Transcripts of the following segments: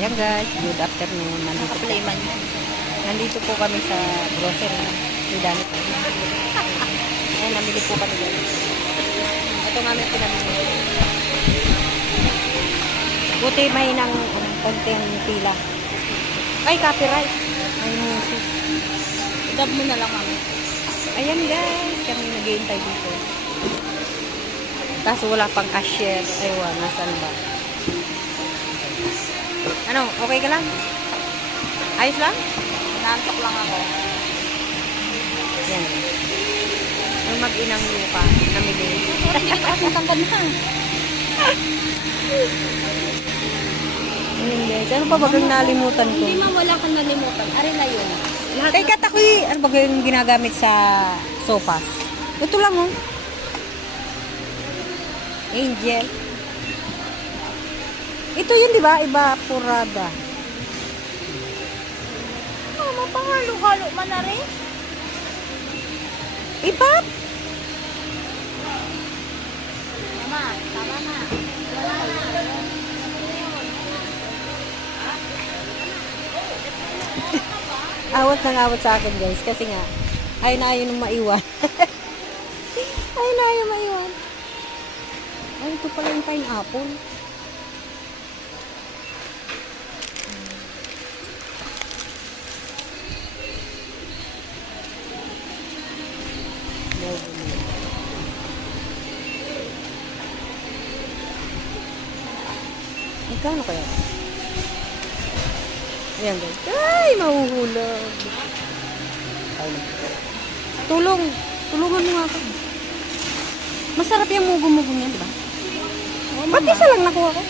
Yan guys, good afternoon. Nandito po kami sa grocery. Dami po. Ayan, namili po kami guys. Ito nga may pinamili. Buti may nang konting pila. Ay, copyright. Ay, music. Idab mo na lang kami. Ayan guys, kami nag-iintay dito. Tapos wala pang cashier. Aywan, nasan ba? Ano, okay ka lang? Ayos lang? Nantok lang ako. Yan. Yung mag-inang lupa, namili. Hindi ka kasing tangkad na. Ayun guys, ano pa bagang nalimutan ko? Hindi man wala kang nalimutan. Ari na yun. Lahat Kay Katakoy, ano ba yung ginagamit sa sopas? Ito lang oh. Angel. Ito yun, di ba? Evaporada. oh, mapangalo-halo man na rin. Ipap? Tama, tama na. Wala na. Awat ng awat sa akin guys. Kasi nga, ayaw na ayaw nung maiwan. Ayaw na ayaw maiwan. Ay, ito pala yung pineapple. Magkano kaya? Ayan guys. Ay, mahuhulog. Tulong. Tulungan mo nga ako. Masarap yung mugong-mugong yan, di ba? Ba't isa lang nakuha ko?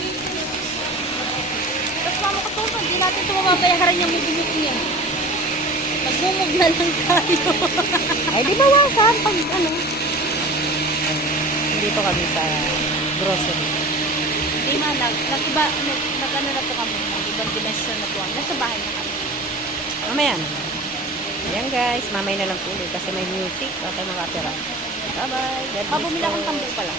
Tapos mama katulong. Hindi natin ito mababayaran yung mugumugong yan. Nagmumug na lang tayo. Ay, di bawasan pag ano. Dito kami sa grocery. Hindi man, nag-ano na po kami. Ibang dimensyon na po kami. Nasa bahay na kami. Mamaya na. Ayan guys, mamay na lang po ulit kasi may music. Okay, makatira. Bye-bye. God bless Bumila po. akong tambo pala.